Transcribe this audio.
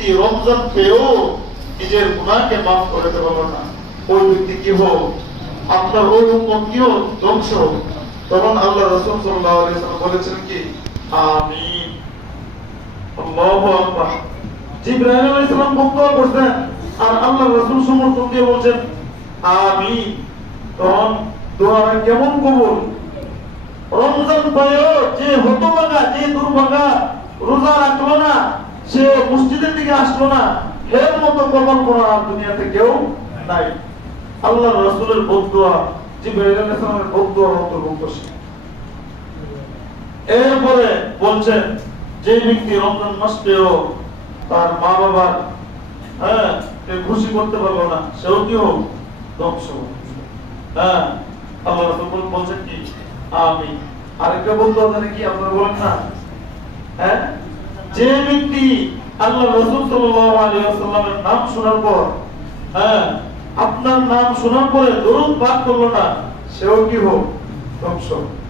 ব্যক্তি রমজান পেয়েও নিজের গুনাহকে মাফ করে দিতে পারবে না, ওই ব্যক্তি কি হোক, আপনার ওই উম্মত কি হোক, ধ্বংস হোক। তখন আল্লাহ রাসূল সাল্লাল্লাহু আলাইহি ওয়াসাল্লাম বলেছেন কি, আমিন, আল্লাহু আকবার। জিবরাইল আলাইহিস সালাম বক্তব্য করছেন আর আল্লাহ রাসূল সমর্থন দিয়ে বলছেন আমিন। তখন দোয়াটা কেমন কবুল। রমজান পেয়েও যে হতভাগা, যে দুর্ভাগা রোজা রাখলো না, সে মসজিদের দিকে আসলো না, এর মতো কবল করা দুনিয়াতে কেউ নাই। আল্লাহ রাসূলের বদদুয়া, জিবরাইল আলাইহিস সালামের বদদুয়ার অন্তর্ভুক্ত সে। এরপরে বলছেন যে ব্যক্তি রমজান মাস পেয়েও তার মা বাবার খুশি করতে পারলো না, সেও কি হোক, ধ্বংস হোক। আল্লাহ রাসূল বলছেন কি, আমিন। আরেকটা বলতে হবে কি, আপনারা বলেন না, যে ব্যক্তি আল্লাহ রাসূল সাল্লাল্লাহু আলাইহি ওয়াসাল্লামের নাম শোনার পর, আপনার নাম শোনার পরে দরুদ পাঠ করলো না, সেও কি হোক, ধ্বংস।